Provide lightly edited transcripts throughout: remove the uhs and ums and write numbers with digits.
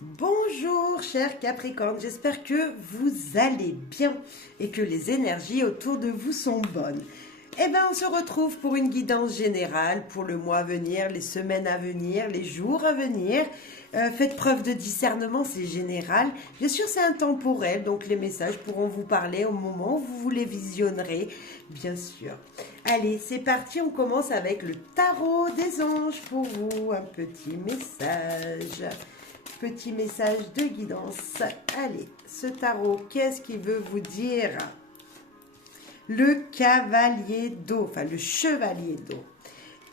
Bonjour chers Capricornes, j'espère que vous allez bien et que les énergies autour de vous sont bonnes. Eh bien, on se retrouve pour une guidance générale pour le mois à venir, les semaines à venir, les jours à venir. Faites preuve de discernement, c'est général. Bien sûr, c'est intemporel, donc les messages pourront vous parler au moment où vous les visionnerez, bien sûr. Allez, c'est parti, on commence avec le tarot des anges pour vous. Un petit message. Petit message de guidance. Allez, ce tarot, qu'est-ce qu'il veut vous dire? Le cavalier d'eau, enfin le chevalier d'eau.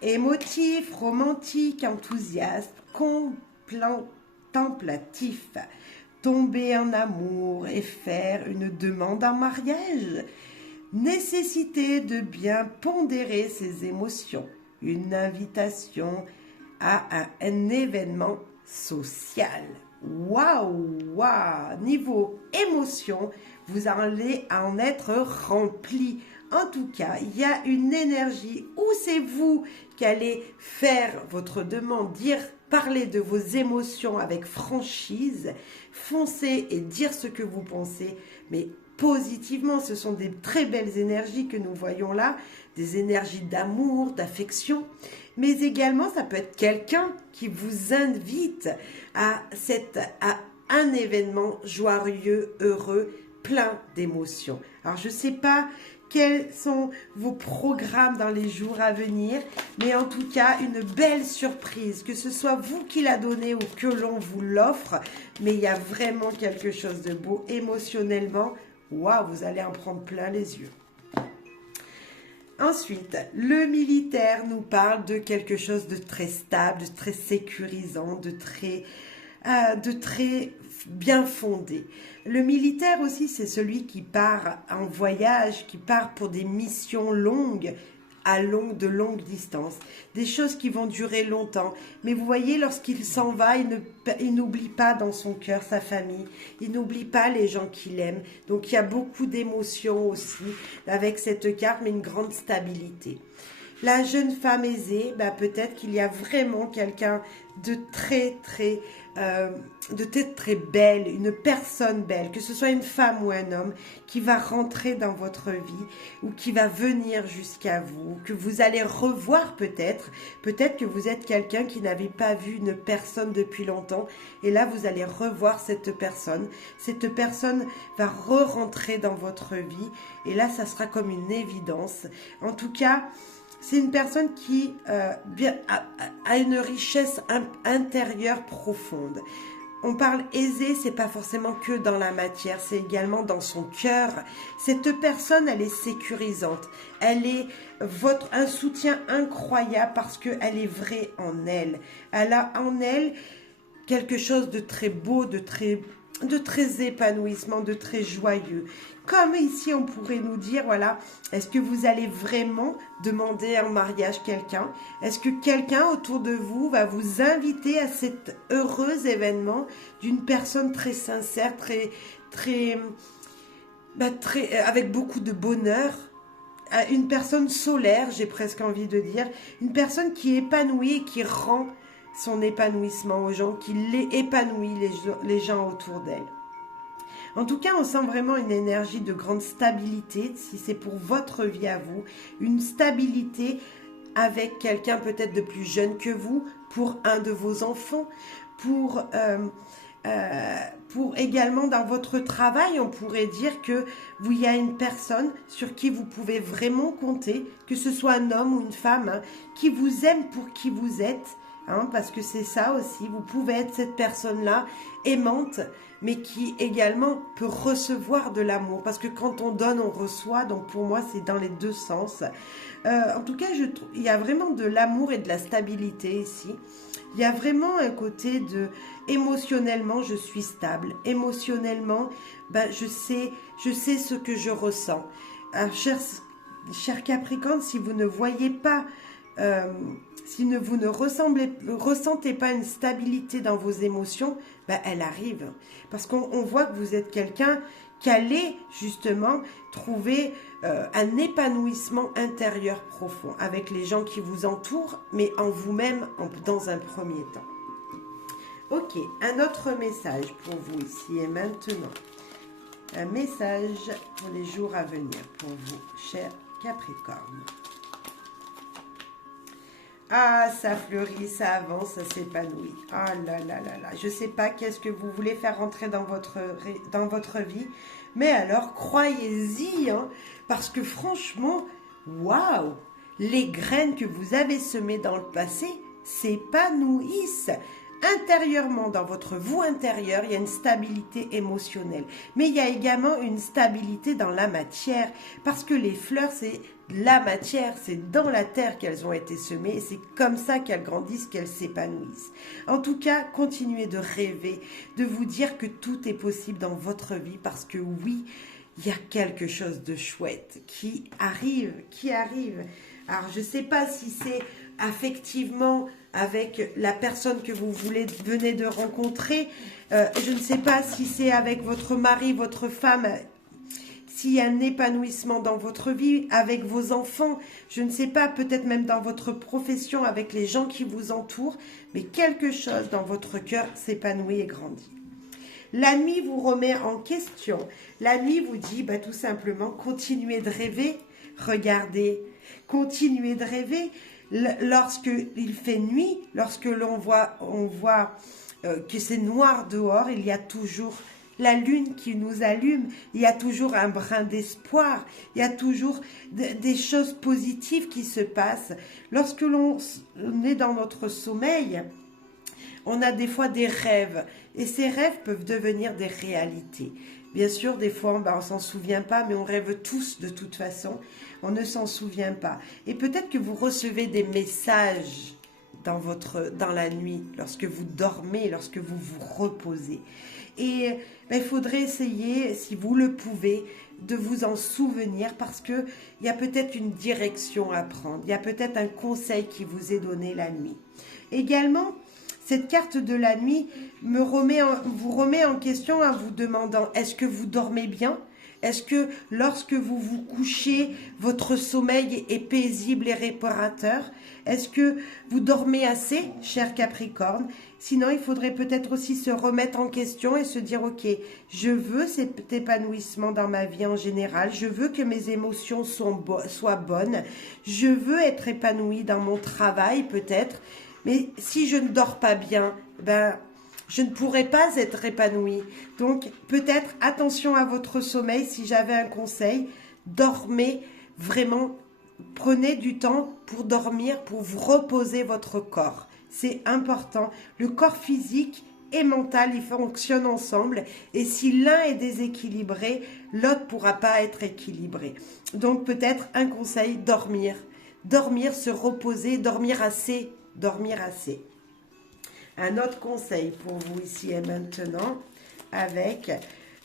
Émotif, romantique, enthousiaste, contemplatif. Tomber en amour et faire une demande en mariage. Nécessité de bien pondérer ses émotions. Une invitation à un événement social. Waouh, waouh! Niveau émotion, vous allez en être rempli. En tout cas, il y a une énergie où c'est vous qui allez faire votre demande, parler de vos émotions avec franchise, foncer et dire ce que vous pensez, mais positivement. Ce sont des très belles énergies que nous voyons là, des énergies d'amour, d'affection, mais également ça peut être quelqu'un qui vous invite à un événement joyeux, heureux, plein d'émotions. Alors je ne sais pas quels sont vos programmes dans les jours à venir, mais en tout cas une belle surprise, que ce soit vous qui la donnez ou que l'on vous l'offre, mais il y a vraiment quelque chose de beau émotionnellement. Waouh, vous allez en prendre plein les yeux. Ensuite, le militaire nous parle de quelque chose de très stable, de très sécurisant, de très bien fondé. Le militaire aussi, c'est celui qui part en voyage, qui part pour des missions longues, de longue distance, des choses qui vont durer longtemps. Mais vous voyez, lorsqu'il s'en va, il n'oublie pas dans son cœur sa famille, il n'oublie pas les gens qu'il aime. Donc il y a beaucoup d'émotions aussi avec cette carte, mais une grande stabilité. La jeune femme aisée, peut-être qu'il y a vraiment quelqu'un de très belle, une personne belle, que ce soit une femme ou un homme, qui va rentrer dans votre vie ou qui va venir jusqu'à vous, que vous allez revoir peut-être que vous êtes quelqu'un qui n'avait pas vu une personne depuis longtemps, et là vous allez revoir cette personne va re-rentrer dans votre vie, et là ça sera comme une évidence. En tout cas, c'est une personne qui a une richesse intérieure profonde. On parle aisé, c'est pas forcément que dans la matière, c'est également dans son cœur. Cette personne, elle est sécurisante. Elle est un soutien incroyable parce qu'elle est vraie en elle. Elle a en elle quelque chose de très beau, de très épanouissement, de très joyeux. Comme ici, on pourrait nous dire, voilà, est-ce que vous allez vraiment demander en mariage quelqu'un? Est-ce que quelqu'un autour de vous va vous inviter à cet heureux événement d'une personne très sincère, avec beaucoup de bonheur? Une personne solaire, j'ai presque envie de dire, une personne qui est épanouie et qui rend son épanouissement aux gens, qui épanouit les gens autour d'elle. En tout cas, on sent vraiment une énergie de grande stabilité, si c'est pour votre vie à vous, une stabilité avec quelqu'un peut-être de plus jeune que vous, pour un de vos enfants, pour également dans votre travail, on pourrait dire que il y a une personne sur qui vous pouvez vraiment compter, que ce soit un homme ou une femme, qui vous aime pour qui vous êtes, parce que c'est ça aussi, vous pouvez être cette personne-là aimante, mais qui également peut recevoir de l'amour, parce que quand on donne, on reçoit, donc pour moi c'est dans les deux sens. En tout cas, il y a vraiment de l'amour et de la stabilité ici. Il y a vraiment un côté de émotionnellement, je suis stable. Émotionnellement, je sais ce que je ressens. Alors, cher Capricorne, si vous ne voyez pas, si vous ne ressentez pas une stabilité dans vos émotions, elle arrive. Parce qu'on voit que vous êtes quelqu'un qui allait justement trouver un épanouissement intérieur profond avec les gens qui vous entourent, mais en vous-même dans un premier temps. Ok, un autre message pour vous ici et maintenant. Un message pour les jours à venir pour vous, cher Capricorne. Ah, ça fleurit, ça avance, ça s'épanouit. Ah là là là là. Je ne sais pas qu'est-ce que vous voulez faire rentrer dans votre vie, mais alors croyez-y, hein, parce que franchement, waouh, les graines que vous avez semées dans le passé s'épanouissent. Intérieurement, dans votre vous intérieur, il y a une stabilité émotionnelle. Mais il y a également une stabilité dans la matière. Parce que les fleurs, c'est la matière, c'est dans la terre qu'elles ont été semées. Et c'est comme ça qu'elles grandissent, qu'elles s'épanouissent. En tout cas, continuez de rêver, de vous dire que tout est possible dans votre vie. Parce que oui, il y a quelque chose de chouette qui arrive, Alors, je ne sais pas si c'est affectivement avec la personne que vous venez de rencontrer. Je ne sais pas si c'est avec votre mari, votre femme, s'il y a un épanouissement dans votre vie, avec vos enfants. Je ne sais pas, peut-être même dans votre profession, avec les gens qui vous entourent. Mais quelque chose dans votre cœur s'épanouit et grandit. La nuit vous remet en question. La nuit vous dit tout simplement, continuez de rêver. Regardez, continuez de rêver. Lorsque il fait nuit, lorsque on voit que c'est noir dehors, il y a toujours la lune qui nous allume, il y a toujours un brin d'espoir, il y a toujours des choses positives qui se passent. Lorsque l'on est dans notre sommeil, on a des fois des rêves, et ces rêves peuvent devenir des réalités. Bien sûr, des fois, on ne s'en souvient pas, mais on rêve tous de toute façon. On ne s'en souvient pas. Et peut-être que vous recevez des messages dans la nuit, lorsque vous dormez, lorsque vous vous reposez. Et il faudrait essayer, si vous le pouvez, de vous en souvenir parce qu'il y a peut-être une direction à prendre. Il y a peut-être un conseil qui vous est donné la nuit. Également, cette carte de la nuit vous remet en question en vous demandant, est-ce que vous dormez bien ? Est-ce que lorsque vous vous couchez, votre sommeil est paisible et réparateur ? Est-ce que vous dormez assez, cher Capricorne ? Sinon, il faudrait peut-être aussi se remettre en question et se dire, ok, je veux cet épanouissement dans ma vie en général, je veux que mes émotions soient bonnes, je veux être épanouie dans mon travail peut-être, mais si je ne dors pas bien, je ne pourrais pas être épanouie. Donc, peut-être attention à votre sommeil. Si j'avais un conseil, dormez vraiment. Prenez du temps pour dormir, pour vous reposer votre corps. C'est important. Le corps physique et mental, ils fonctionnent ensemble. Et si l'un est déséquilibré, l'autre ne pourra pas être équilibré. Donc, peut-être un conseil, dormir. Dormir, se reposer, dormir assez. Dormir assez. Un autre conseil pour vous ici et maintenant avec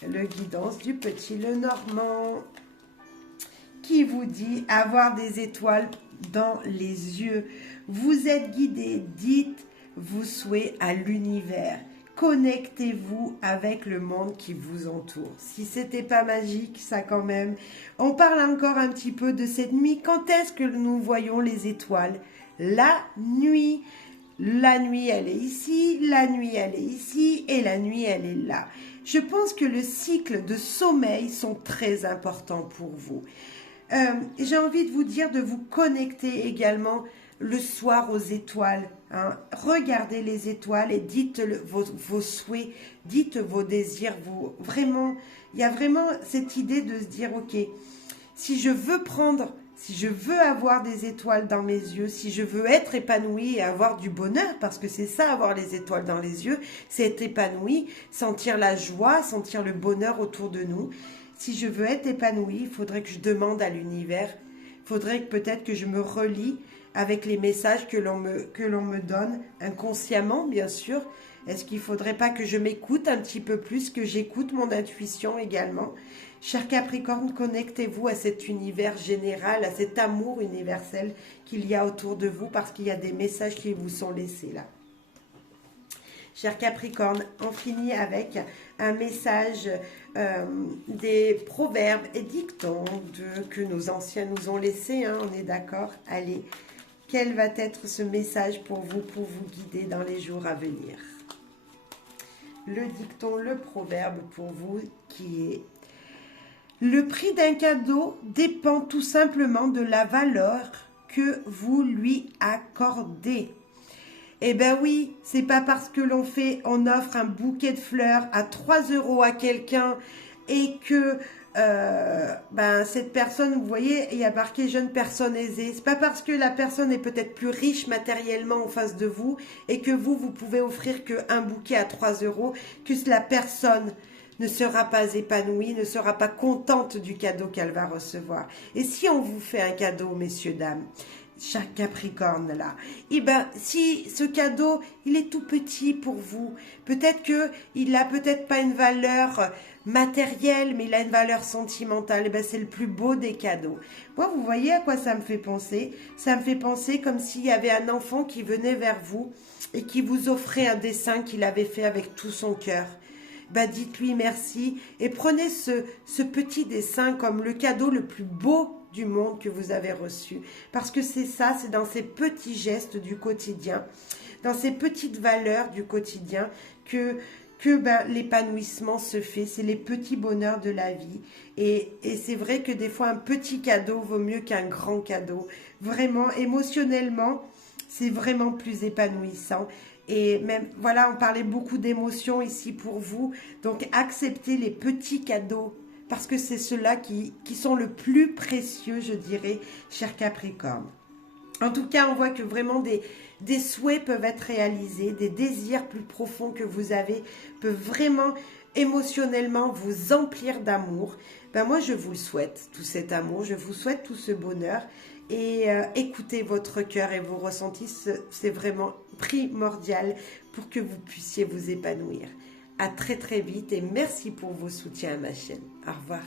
le guidance du petit Lenormand qui vous dit avoir des étoiles dans les yeux. Vous êtes guidé, dites vos souhaits à l'univers. Connectez-vous avec le monde qui vous entoure. Si c'était pas magique, ça quand même. On parle encore un petit peu de cette nuit. Quand est-ce que nous voyons les étoiles ? La nuit. La nuit, elle est ici, la nuit, elle est ici et la nuit, elle est là. Je pense que le cycle de sommeil sont très importants pour vous. J'ai envie de vous dire de vous connecter également le soir aux étoiles. Hein. Regardez les étoiles et dites vos souhaits, dites vos désirs. Il y a vraiment cette idée de se dire, ok, si je veux avoir des étoiles dans mes yeux, si je veux être épanouie et avoir du bonheur, parce que c'est ça, avoir les étoiles dans les yeux, c'est être épanoui, sentir la joie, sentir le bonheur autour de nous. Si je veux être épanouie, il faudrait que je demande à l'univers, il faudrait peut-être que je me relie avec les messages que l'on me donne, inconsciemment bien sûr. Est-ce qu'il ne faudrait pas que je m'écoute un petit peu plus, que j'écoute mon intuition également ? Cher Capricorne, connectez-vous à cet univers général, à cet amour universel qu'il y a autour de vous parce qu'il y a des messages qui vous sont laissés là. Cher Capricorne, on finit avec un message des proverbes et dictons que nos anciens nous ont laissés, hein, on est d'accord ? Allez, quel va être ce message pour vous guider dans les jours à venir ? le dicton, le proverbe pour vous qui est: le prix d'un cadeau dépend tout simplement de la valeur que vous lui accordez. Eh ben oui, c'est pas parce que on offre un bouquet de fleurs à 3 euros à quelqu'un et que cette personne, vous voyez, il y a marqué jeune personne aisée. C'est pas parce que la personne est peut-être plus riche matériellement en face de vous et que vous pouvez offrir qu'un bouquet à 3 euros que la personne ne sera pas épanouie, ne sera pas contente du cadeau qu'elle va recevoir. Et si on vous fait un cadeau, messieurs, dames, chaque Capricorne là, et ben si ce cadeau il est tout petit pour vous, peut-être que il a peut-être pas une valeur matérielle, mais il a une valeur sentimentale, et ben c'est le plus beau des cadeaux. Moi, vous voyez à quoi ça me fait penser? Ça me fait penser comme s'il y avait un enfant qui venait vers vous et qui vous offrait un dessin qu'il avait fait avec tout son cœur. Dites-lui merci et prenez ce petit dessin comme le cadeau le plus beau du monde que vous avez reçu. Parce que c'est ça, c'est dans ces petits gestes du quotidien, dans ces petites valeurs du quotidien que l'épanouissement se fait. C'est les petits bonheurs de la vie. Et c'est vrai que des fois, un petit cadeau vaut mieux qu'un grand cadeau. Vraiment, émotionnellement, c'est vraiment plus épanouissant. Et même, voilà, on parlait beaucoup d'émotions ici pour vous. Donc, acceptez les petits cadeaux parce que c'est ceux-là qui sont le plus précieux, je dirais, cher Capricorne. En tout cas, on voit que vraiment des souhaits peuvent être réalisés, des désirs plus profonds que vous avez peuvent vraiment émotionnellement vous emplir d'amour. Moi, je vous souhaite tout cet amour, je vous souhaite tout ce bonheur et écoutez votre cœur et vos ressentis, c'est vraiment primordial pour que vous puissiez vous épanouir. À très très vite et merci pour vos soutiens à ma chaîne. Au revoir.